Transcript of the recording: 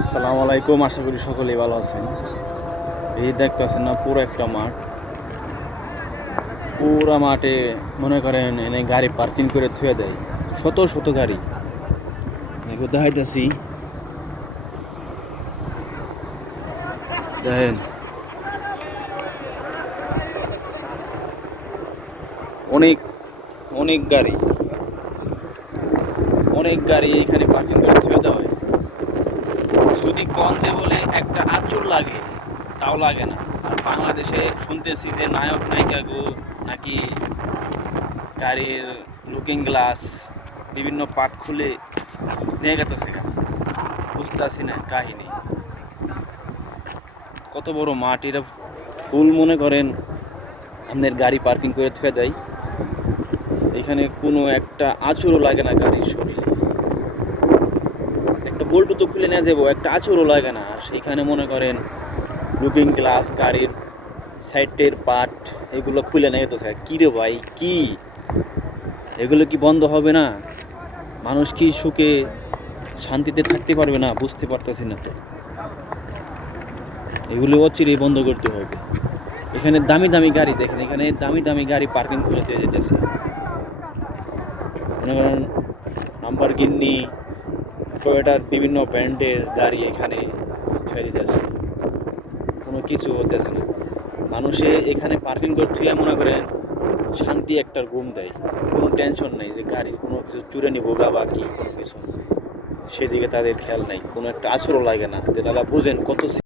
আসসালামু আলাইকুম, আশা করি সকলেই ভালো আছেন। এই দেখতেছেন না, পুরো একটা মাঠ। পুরা মাঠে মনে করেন এনে গাড়ি পার্কিং করে থুয়ে দেয়, শত শত গাড়ি। এগুলো দেখাইতেছি, দেখেন অনেক অনেক গাড়ি, অনেক গাড়ি এখানে পার্কিং করে থুয়ে দেওয়া হয়। যদি গঞ্জে বলে একটা আঁচড় লাগে, তাও লাগে না। আর বাংলাদেশে শুনতেছি যে নায়ক নায়িকা গো নাকি গাড়ির লুকিং গ্লাস বিভিন্ন পার্ট খুলে নিয়ে গেতেছে কেন, বুঝতেছি না কাহিনী। কত বড় মাঠ এটা, ফুল মনে করেন আমাদের গাড়ি পার্কিং করে থুয়ে দেয়। এখানে কোনো একটা আঁচড়ও লাগে না গাড়ির শরীরে, একটা বল্টু তো খুলে নিয়ে যাবো, একটা আঁচড়ও লাগে না। আর সেইখানে মনে করেন লুকিং গ্লাস, গাড়ির সাইডের পার্ট এগুলো খুলে নিয়ে যেতেছে। কী রে ভাই, কি এগুলো কি বন্ধ হবে না? মানুষ কি সুখে শান্তিতে থাকতে পারবে না? বুঝতে পারতেছি না তো। এগুলো অচিরেই বন্ধ করতে হবে। এখানে দামি দামি গাড়ি দেখেন, এখানে দামি দামি গাড়ি পার্কিং করে দিয়ে যেতেছে। মনে করেন নাম্বার গিন্নি, টয়োটার বিভিন্ন ব্র্যান্ডের গাড়ি এখানে ছেড়ে দিতেছে, কোনো কিছু হতেছে না। মানুষে এখানে পার্কিং করতে মনে করেন শান্তি একটার ঘুম দেয়, কোনো টেনশন নেই যে গাড়ির কোনো কিছু চুরে নিবো বা কি কোনো কিছু, সেদিকে তাদের খেয়াল নাই। কোনো একটা আছরও লাগে না, যে তারা বুঝেন কত